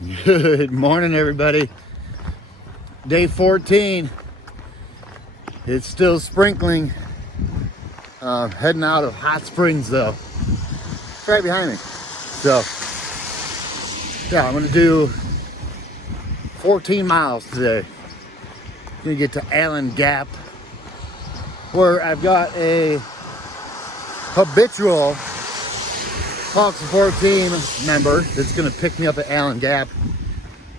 Good morning, everybody. Day 14. It's still sprinkling. Heading out of Hot Springs, though. It's right behind me. So, yeah, I'm gonna do 14 miles today. I'm gonna get to Allen Gap, where I've got a habitual Hawk Support Team member that's gonna pick me up at Allen Gap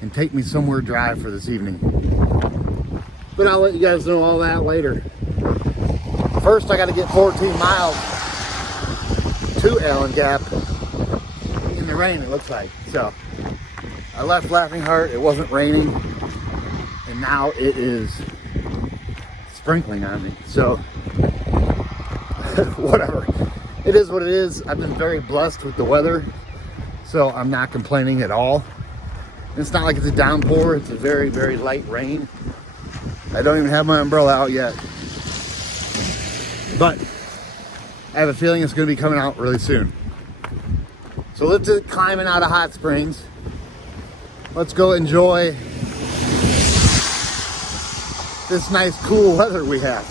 and take me somewhere dry for this evening. But I'll let you guys know all that later. First, I gotta get 14 miles to Allen Gap in the rain, it looks like. So, I left Laughing Heart, it wasn't raining, and now it is sprinkling on me. So, whatever. It is what it is. I've been very blessed with the weather, so I'm not complaining at all. It's not like it's a downpour, it's a very, very light rain. I don't even have my umbrella out yet. But I have a feeling it's going to be coming out really soon. So let's get climbing out of Hot Springs. Let's go enjoy this nice, cool weather we have.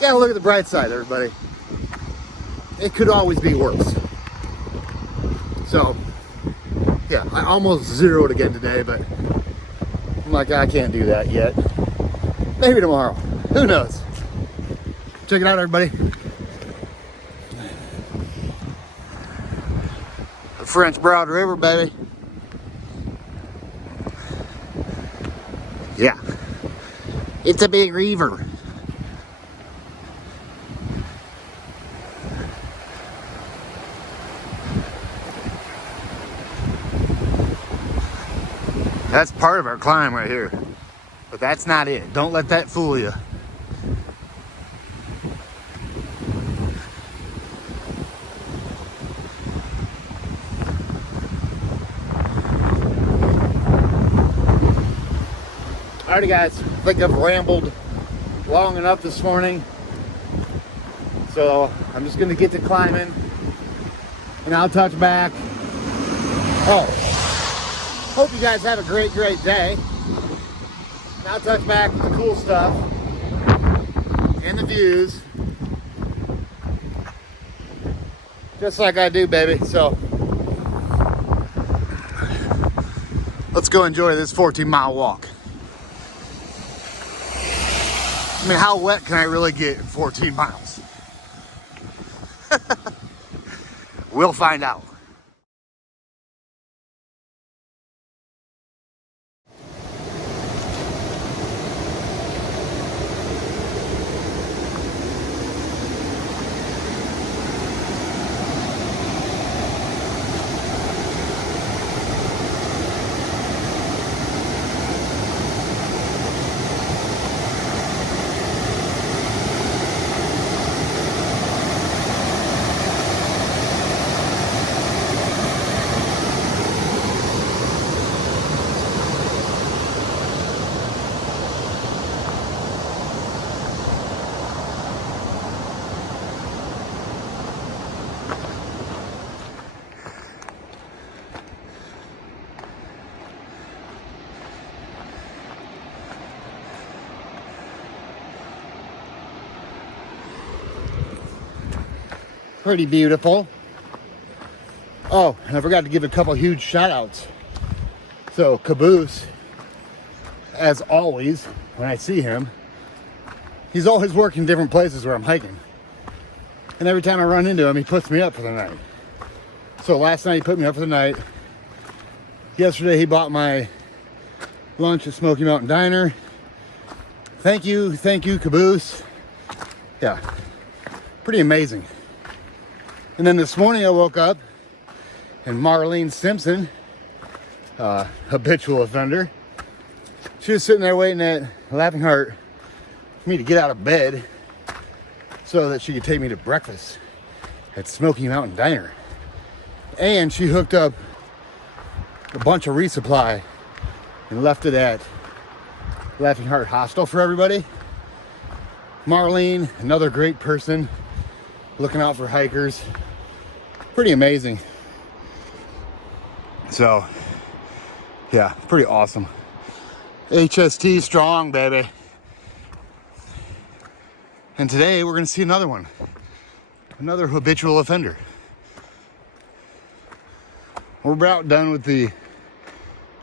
Gotta look at the bright side, everybody. It could always be worse. So, yeah, I almost zeroed again today, but I'm like, I can't do that yet. Maybe tomorrow. Who knows? Check it out, everybody. The French Broad River, baby. Yeah. It's a big river. That's part of our climb right here. But that's not it. Don't let that fool you. Alrighty guys, I think I've rambled long enough this morning. So I'm just gonna get to climbing and I'll touch back. Oh, hope you guys have a great day. And I'll touch back with the cool stuff and the views. Just like I do, baby. So let's go enjoy this 14-mile walk. I mean, how wet can I really get in 14 miles? We'll find out. Pretty beautiful. Oh, and I forgot to give a couple huge shout outs. So Caboose, as always, when I see him, he's always working different places where I'm hiking. And every time I run into him, he puts me up for the night. So last night he put me up for the night. Yesterday he bought my lunch at Smoky Mountain Diner. Thank you, Caboose. Yeah, pretty amazing. And then this morning I woke up and Marlene Simpson, habitual offender, she was sitting there waiting at Laughing Heart for me to get out of bed so that she could take me to breakfast at Smoky Mountain Diner. And she hooked up a bunch of resupply and left it at Laughing Heart Hostel for everybody. Marlene, another great person, looking out for hikers. Pretty amazing. So yeah, pretty awesome. HST strong, baby. And today we're gonna see another one, another habitual offender. We're about done with the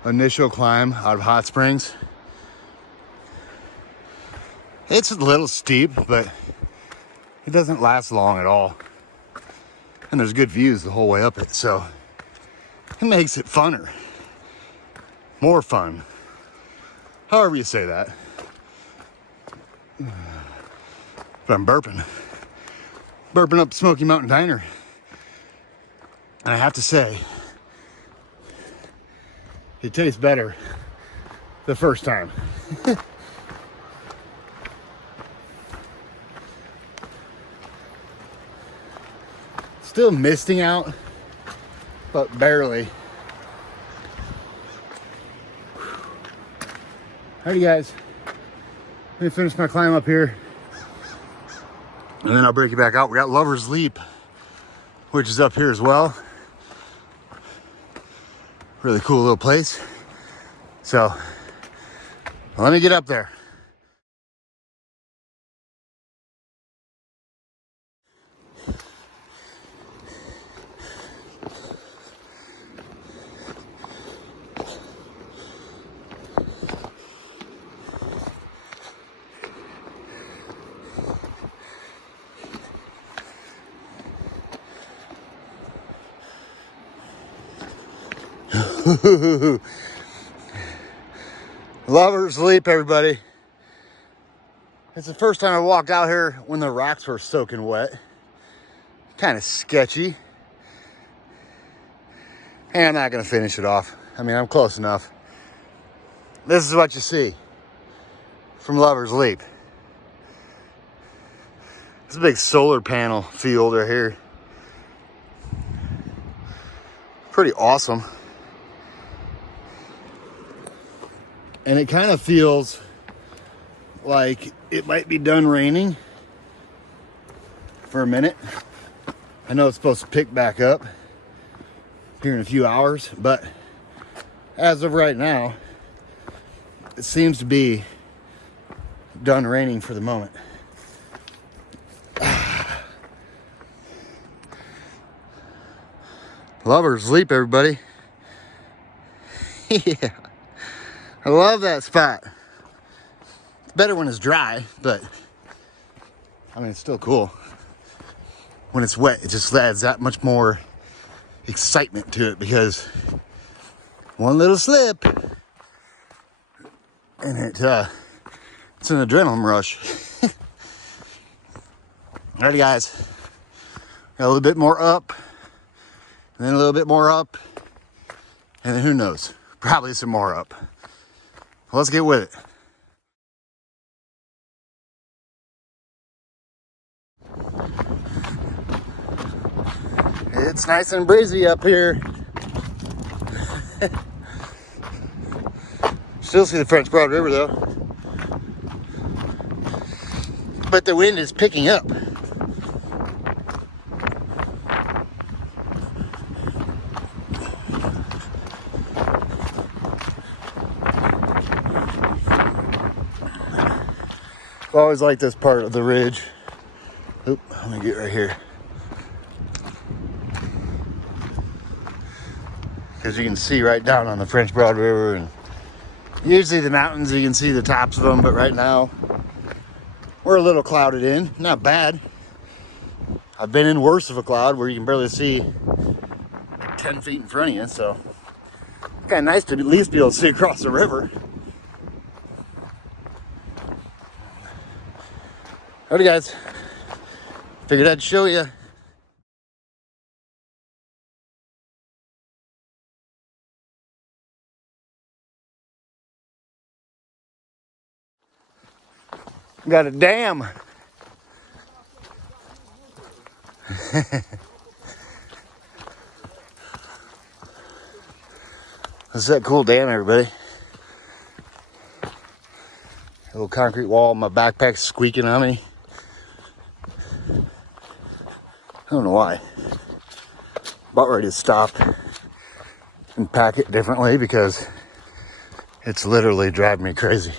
initial climb out of Hot Springs. It's a little steep, but it doesn't last long at all. And there's good views the whole way up it, so it makes it funner. More fun. However you say that. But I'm burping. Burping up Smoky Mountain Diner. And I have to say, it tastes better the first time. Still misting out, but barely. Alrighty guys, let me finish my climb up here and then I'll break you back out. We got Lover's Leap, which is up here as well. Really cool little place. So let me get up there. Lover's Leap, everybody. It's the first time I walked out here when the rocks were soaking wet. Kind of sketchy. And I'm not gonna finish it off. I mean, I'm close enough. This is what you see from Lover's Leap. It's a big solar panel field right here. Pretty awesome. And it kind of feels like it might be done raining for a minute. I know it's supposed to pick back up here in a few hours, but as of right now, it seems to be done raining for the moment. Lover's Leap, everybody. Yeah. I love that spot. It's better when it's dry, but I mean, it's still cool. When it's wet, it just adds that much more excitement to it because one little slip and it's an adrenaline rush. Alrighty guys, got a little bit more up and then a little bit more up and then who knows, probably some more up. Let's get with it. It's nice and breezy up here. Still see the French Broad River though. But the wind is picking up. I always like this part of the ridge. Oop, let me get right here. Because you can see right down on the French Broad River, and usually the mountains you can see the tops of them, but right now we're a little clouded in. Not bad. I've been in worse of a cloud where you can barely see 10 feet in front of you, so it's kind of nice to at least be able to see across the river. Alrighty guys, figured I'd show you. Got a dam. This is that cool dam, everybody. A little concrete wall, my backpack's squeaking on me. I don't know why. About ready to stop and and pack it differently because it's literally driving me crazy.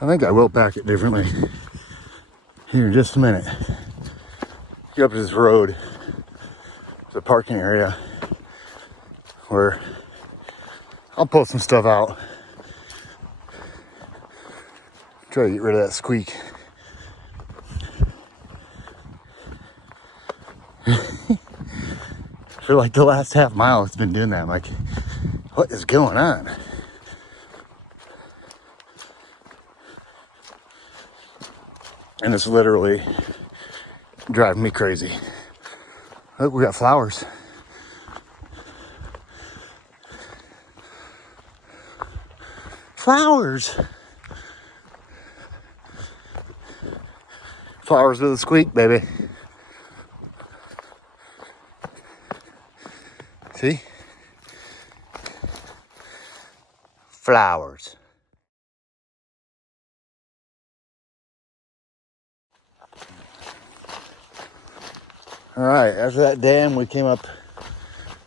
I think I will pack it differently here in just a minute. Get up to this road. There's a parking area where I'll pull some stuff out. Try to get rid of that squeak. For like the last half mile it's been doing that. I'm like, what is going on? And it's literally driving me crazy. Look, we got flowers. Flowers. Flowers with a squeak, baby. See? Flowers. All right, after that dam, we came up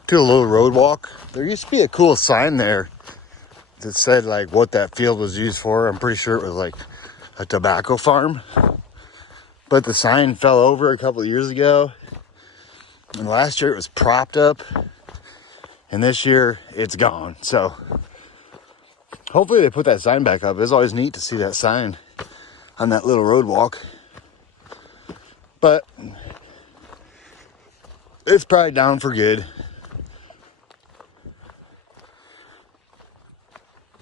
to a little road walk. There used to be a cool sign there that said like what that field was used for. I'm pretty sure it was like a tobacco farm. But the sign fell over a couple of years ago. And last year it was propped up. And this year it's gone. So hopefully they put that sign back up. It's always neat to see that sign on that little road walk. But it's probably down for good.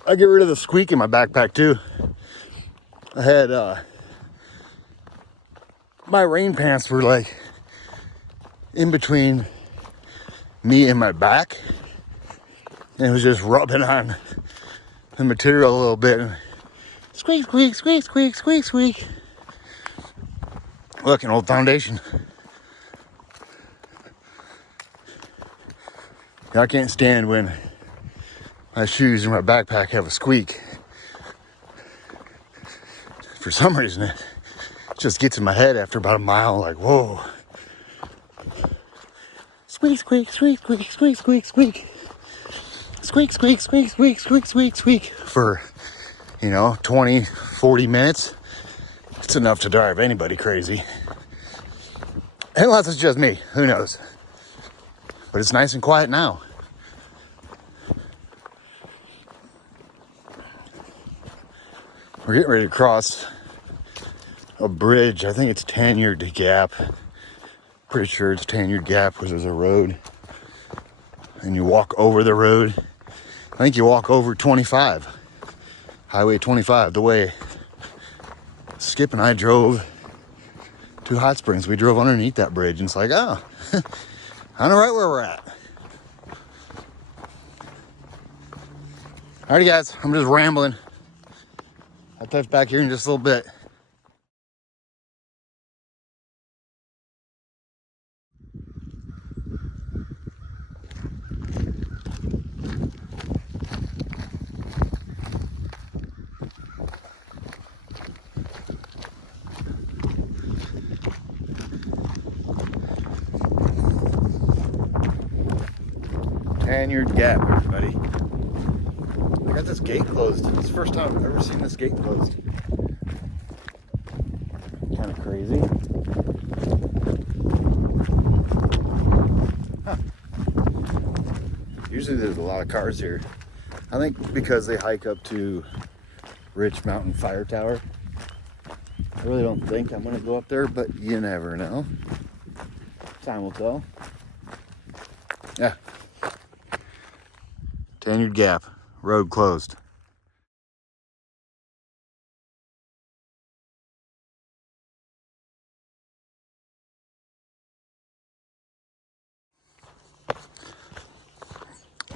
I get rid of the squeak in my backpack too. I had my rain pants were like in between me and my back, and it was just rubbing on the material a little bit. Squeak, squeak, squeak, squeak, squeak, squeak. Look, an old foundation. I can't stand when my shoes and my backpack have a squeak. For some reason, it just gets in my head after about a mile, like, whoa. Squeak, squeak, squeak, squeak, squeak, squeak, squeak. Squeak, squeak, squeak, squeak, squeak, squeak, squeak. For, 20, 40 minutes. It's enough to drive anybody crazy. Unless it's just me, who knows? But it's nice and quiet now. We're getting ready to cross a bridge. I think it's Tanyard Gap. Pretty sure it's Tanyard Gap, which is a road. And you walk over the road. I think you walk over 25. Highway 25, the way Skip and I drove to Hot Springs. We drove underneath that bridge, and it's like, oh, I know right where we're at. Alrighty, guys, I'm just rambling. I'll touch back here in just a little bit. Tanyard Gap, everybody. I got this gate closed. It's the first time I've ever seen this gate closed. Kind of crazy. Huh. Usually there's a lot of cars here. I think because they hike up to Rich Mountain Fire Tower. I really don't think I'm going to go up there, but you never know. Time will tell. Yeah. Tanyard Gap, road closed.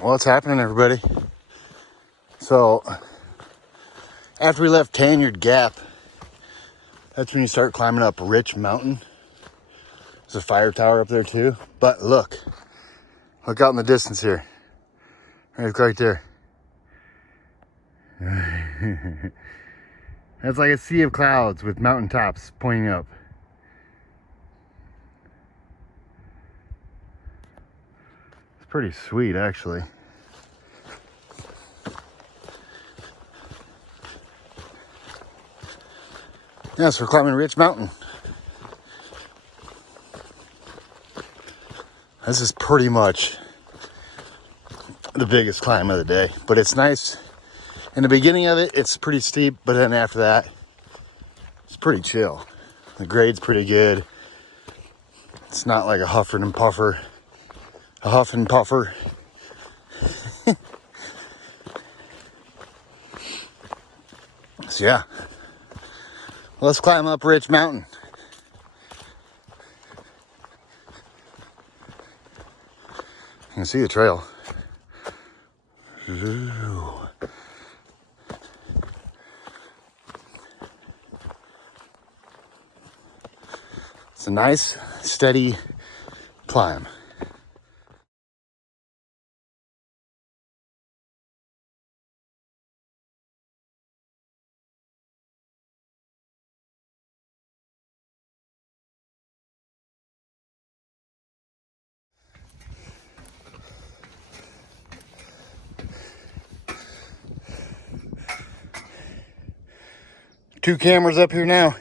What's happening, everybody? So, after we left Tanyard Gap, that's when you start climbing up Rich Mountain. There's a fire tower up there too. But look out in the distance here. It's right there. That's like a sea of clouds with mountaintops pointing up. It's pretty sweet, actually. Yeah, so we're climbing Rich Mountain. This is pretty much the biggest climb of the day, but it's nice. In the beginning of it, it's pretty steep, but then after that, it's pretty chill. The grade's pretty good. It's not like a huff and puffer. So yeah, let's climb up Rich Mountain. You can see the trail. It's a nice, steady climb. Two cameras up here now.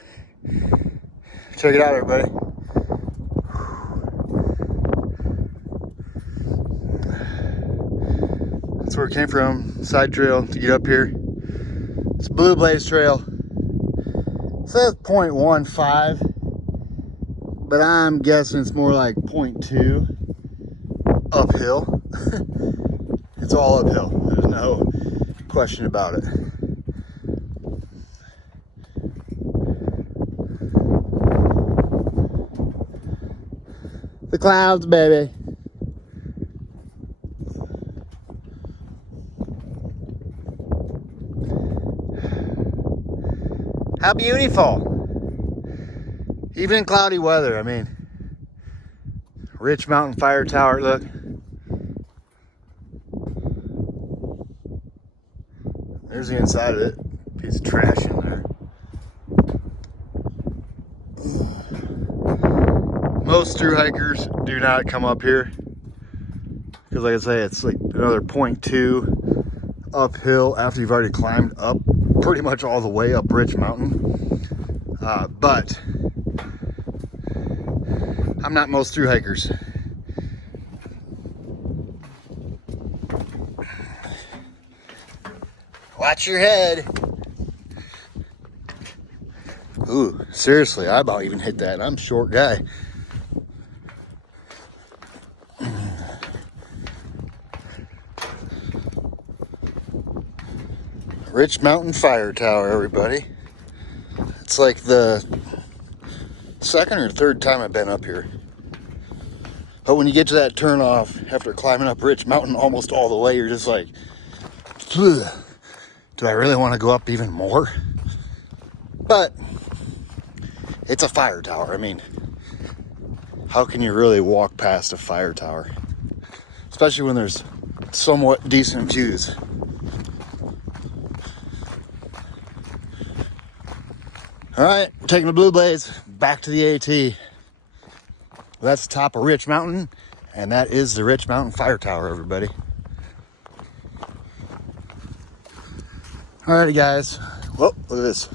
Check it out, everybody. That's where it came from. Side trail to get up here. It's Blue Blaze Trail. It says 0.15, but I'm guessing it's more like 0.2 uphill. It's all uphill. There's no question about it. The clouds, baby. How beautiful. Even in cloudy weather, I mean. Rich Mountain Fire Tower, look. There's the inside of it. Piece of trash in there. Most thru hikers do not come up here because, like I say, it's like another 0.2 uphill after you've already climbed up pretty much all the way up Rich Mountain. But I'm not most thru hikers. Watch your head. Ooh, seriously, I about even hit that. I'm a short guy. Rich Mountain Fire Tower, everybody. It's like the second or third time I've been up here. But when you get to that turn off after climbing up Rich Mountain almost all the way, you're just like, ugh, do I really want to go up even more? But it's a fire tower. I mean, how can you really walk past a fire tower? Especially when there's somewhat decent views. All right, we're taking the Blue Blaze back to the AT. Well, that's the top of Rich Mountain, and that is the Rich Mountain Fire Tower, everybody. All righty, guys. Whoa, look at this.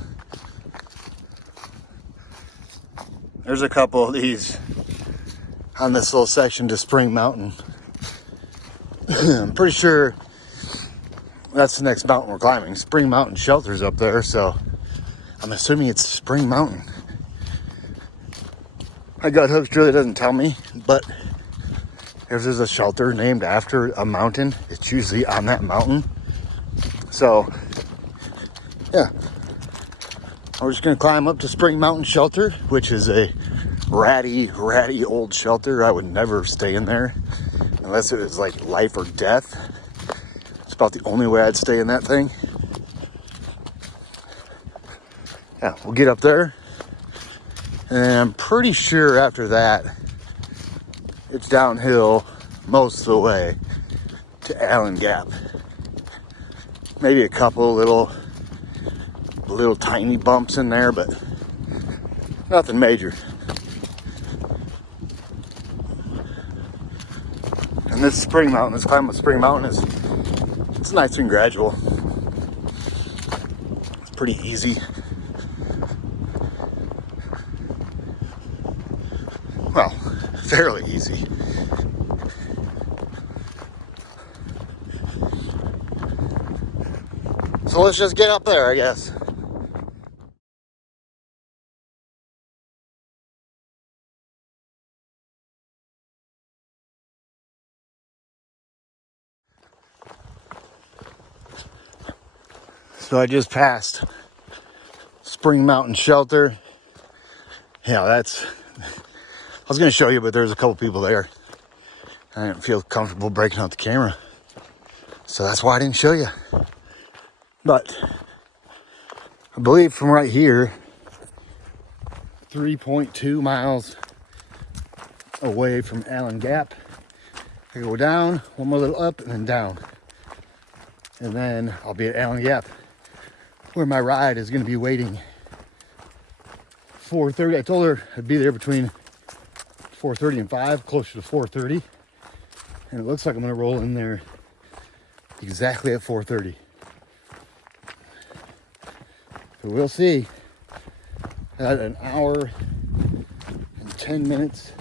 There's a couple of these on this little section to Spring Mountain. I'm pretty sure that's the next mountain we're climbing. Spring Mountain Shelter's up there, so I'm assuming it's Spring Mountain. My gut hooks really doesn't tell me, but if there's a shelter named after a mountain, it's usually on that mountain. So, yeah. We're just gonna climb up to Spring Mountain Shelter, which is a ratty old shelter. I would never stay in there unless it was like life or death. It's about the only way I'd stay in that thing. Yeah, we'll get up there, and I'm pretty sure after that it's downhill most of the way to Allen Gap. Maybe a couple little tiny bumps in there, but nothing major. And And this Spring Mountain, this climb of Spring Mountain it's nice and gradual. It's pretty easy. Well, fairly easy. So let's just get up there, I guess. So I just passed Spring Mountain Shelter. Yeah, I was going to show you, but there's a couple people there. I didn't feel comfortable breaking out the camera. So that's why I didn't show you. But I believe from right here, 3.2 miles away from Allen Gap, I go down, one more little up, and then down. And then I'll be at Allen Gap, where my ride is going to be waiting 4:30. I told her I'd be there between 4:30 and 5, closer to 4:30. And it looks like I'm going to roll in there exactly at 4:30. So we'll see. I had an hour and 10 minutes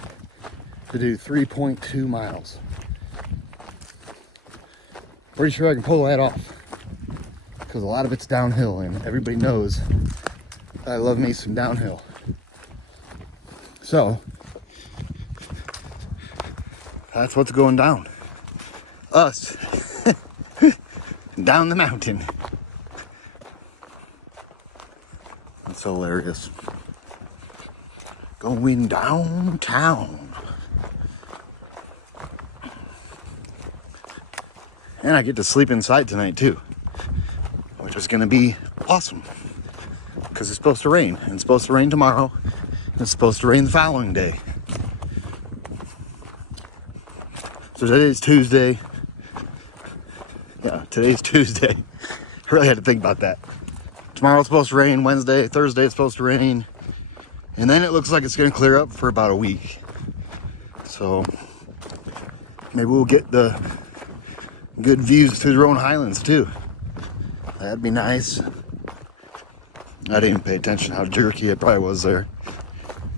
to do 3.2 miles. Pretty sure I can pull that off, because a lot of it's downhill, and everybody knows I love me some downhill. So that's what's going down. Us down the mountain. That's hilarious. Going downtown. And I get to sleep inside tonight too, which is going to be awesome, because it's supposed to rain, and it's supposed to rain tomorrow, and it's supposed to rain the following day. So today's Tuesday. Yeah, today's Tuesday. I really had to think about that. Tomorrow's supposed to rain, Wednesday, Thursday it's supposed to rain, and then it looks like it's going to clear up for about a week. So maybe we'll get the good views through the Roan Highlands too. That'd be nice. I didn't even pay attention how jerky it probably was there.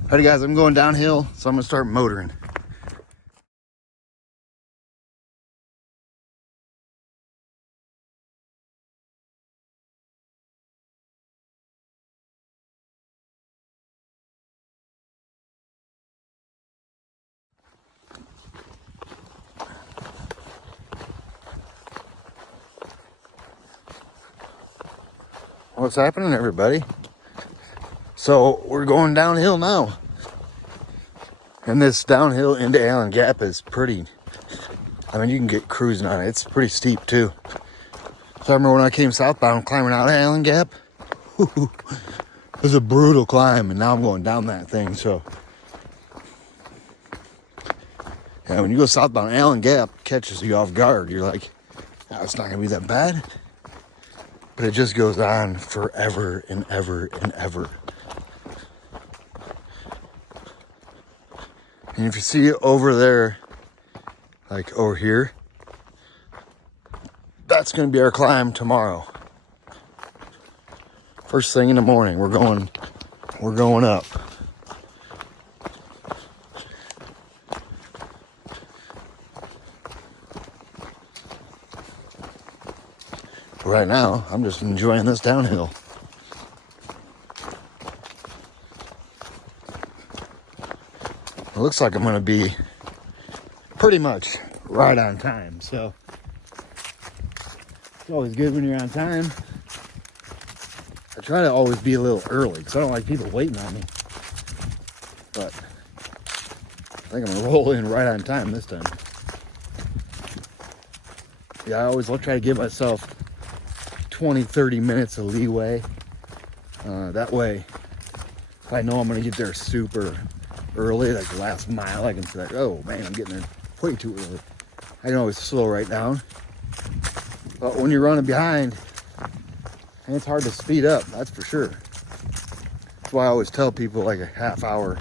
Alrighty guys, I'm going downhill, so I'm gonna start motoring. What's happening, everybody? So we're going downhill now, and this downhill into Allen Gap is pretty, I mean, you can get cruising on it. It's pretty steep too. So I remember when I came southbound climbing out of Allen Gap, it was a brutal climb, and now I'm going down that thing. So yeah, when you go southbound, Allen Gap catches you off guard. You're like, oh, it's not gonna be that bad. But it just goes on forever and ever and ever. And if you see it over there, like over here, that's going to be our climb tomorrow. First thing in the morning, we're going up. Right now, I'm just enjoying this downhill. It looks like I'm going to be pretty much right on time, so it's always good when you're on time. I try to always be a little early, because I don't like people waiting on me. But I think I'm going to roll in right on time this time. Yeah, I always try to give myself 20-30 minutes of leeway. That way, if I know I'm going to get there super early, like the last mile, I can say, like, oh man, I'm getting there way too early. I can always slow right down. But when you're running behind, and it's hard to speed up, that's for sure. That's why I always tell people like a half hour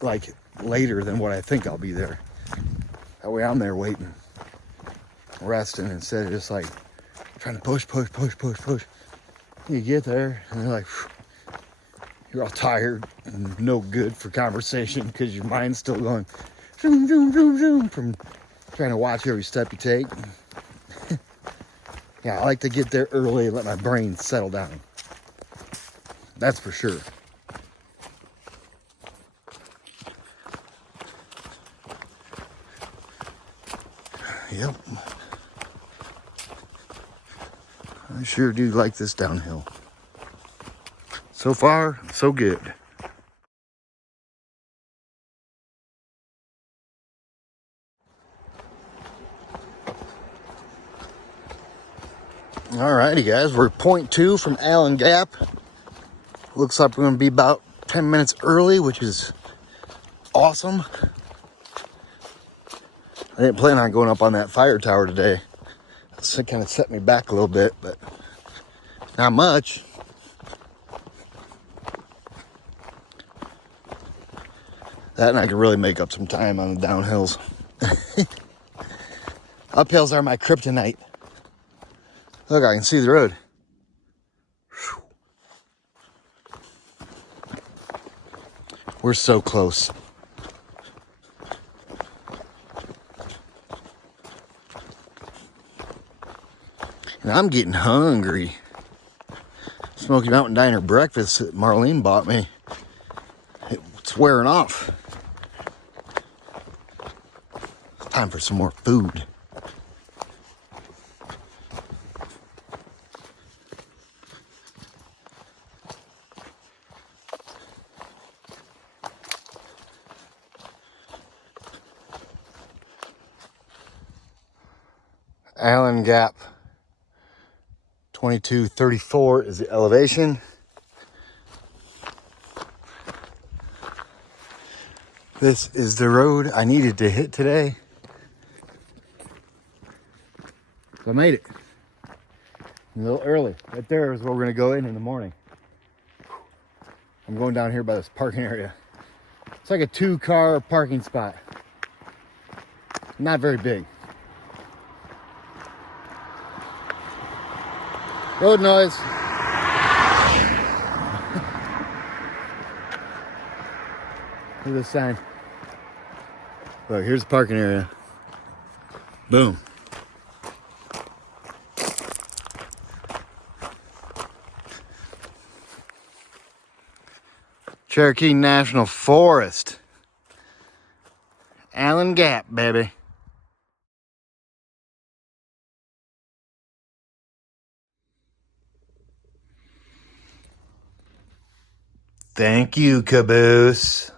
like later than what I think I'll be there. That way I'm there waiting, resting, instead of just like trying to push. You get there and they're like, you're all tired and no good for conversation because your mind's still going zoom, zoom, zoom, zoom from trying to watch every step you take. Yeah, I like to get there early and let my brain settle down. That's for sure. Yep. I sure do like this downhill. So far, so good. Alrighty guys, we're 0.2 from Allen Gap. Looks like we're gonna be about 10 minutes early, which is awesome. I didn't plan on going up on that fire tower today. So it kind of set me back a little bit, but not much. That and I can really make up some time on the downhills. Uphills are my kryptonite. Look, I can see the road. Whew. We're so close. And I'm getting hungry. Smoky Mountain Diner breakfast that Marlene bought me. It's wearing off. It's time for some more food. Allen Gap 2234 is the elevation. This is the road I needed to hit today. So I made it. A little early. Right there is where we're gonna go in the morning. I'm going down here by this parking area. It's like a 2-car parking spot. Not very big. Road noise. Look at this sign. Look, here's the parking area. Boom. Cherokee National Forest. Allen Gap, baby. Thank you, Caboose.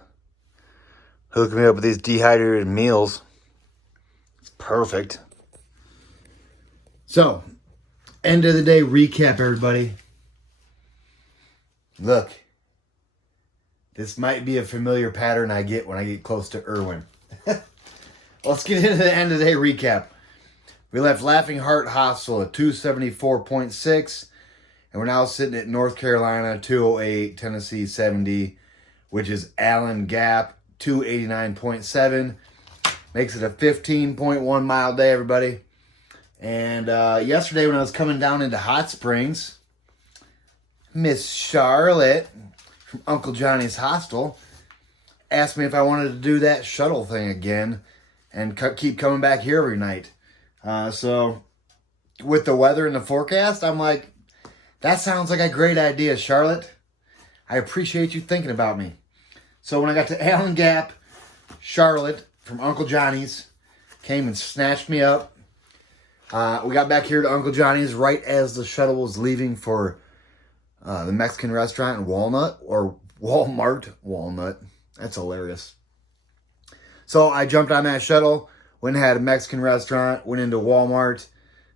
Hooking me up with these dehydrated meals. It's perfect. So, end of the day recap, everybody. Look. This might be a familiar pattern I get when I get close to Irwin. Let's get into the end of the day recap. We left Laughing Heart Hostel at 274.6. And we're now sitting at North Carolina, 208, Tennessee, 70, which is Allen Gap, 289.7. Makes it a 15.1 mile day, everybody. And yesterday when I was coming down into Hot Springs, Miss Charlotte from Uncle Johnny's Hostel asked me if I wanted to do that shuttle thing again and keep coming back here every night. So with the weather and the forecast, I'm like, that sounds like a great idea, Charlotte. I appreciate you thinking about me. So when I got to Allen Gap, Charlotte from Uncle Johnny's came and snatched me up. We got back here to Uncle Johnny's right as the shuttle was leaving for the Mexican restaurant in Walnut, or Walmart Walnut. That's hilarious. So I jumped on that shuttle, went and had a Mexican restaurant, went into Walmart,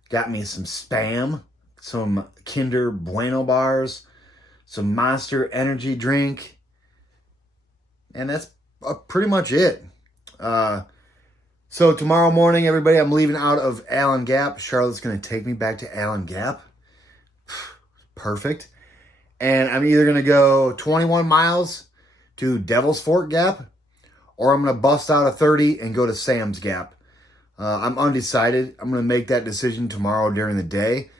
got me some Spam, some Kinder Bueno bars, some Monster energy drink, and that's pretty much it. So tomorrow morning, everybody, I'm leaving out of Allen Gap. Charlotte's going to take me back to Allen Gap. Perfect. And I'm either going to go 21 miles to Devil's Fork Gap, or I'm going to bust out a 30 and go to Sam's Gap. I'm undecided. I'm going to make that decision tomorrow during the day.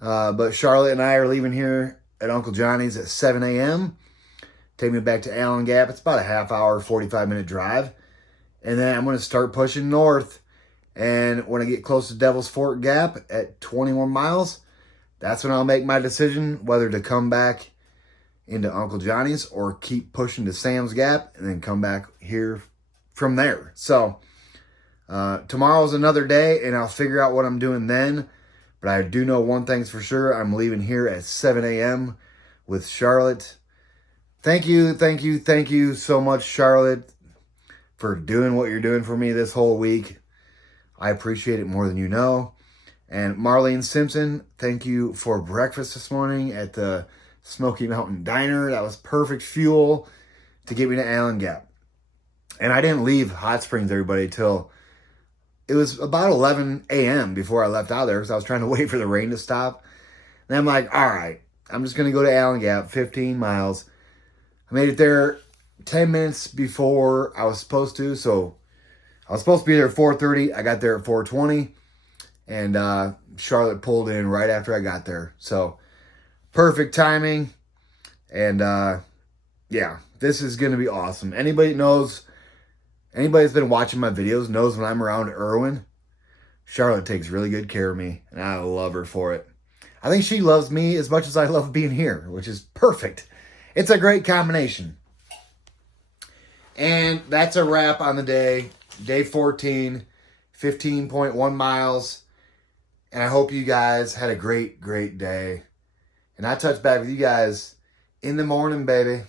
But Charlotte and I are leaving here at Uncle Johnny's at 7 a.m. Take me back to Allen Gap. It's about a half hour, 45-minute drive. And then I'm going to start pushing north. And when I get close to Devil's Fork Gap at 21 miles, that's when I'll make my decision whether to come back into Uncle Johnny's or keep pushing to Sam's Gap and then come back here from there. So tomorrow's another day, and I'll figure out what I'm doing then. But I do know one thing's for sure. I'm leaving here at 7 a.m. with Charlotte. Thank you so much, Charlotte, for doing what you're doing for me this whole week. I appreciate it more than you know. And Marlene Simpson, thank you for breakfast this morning at the Smoky Mountain Diner. That was perfect fuel to get me to Allen Gap. And I didn't leave Hot Springs, everybody, till it was about 11 a.m. before I left out there because I was trying to wait for the rain to stop. And I'm like, all right, I'm just going to go to Allen Gap, 15 miles. I made it there 10 minutes before I was supposed to, so I was supposed to be there at 4:30. I got there at 4:20, and Charlotte pulled in right after I got there. So, perfect timing, and yeah, this is going to be awesome. Anybody that's been watching my videos knows when I'm around Irwin, Charlotte takes really good care of me, and I love her for it. I think she loves me as much as I love being here, which is perfect. It's a great combination. And that's a wrap on the day. Day 14, 15.1 miles. And I hope you guys had a great, great day. And I touch back with you guys in the morning, baby.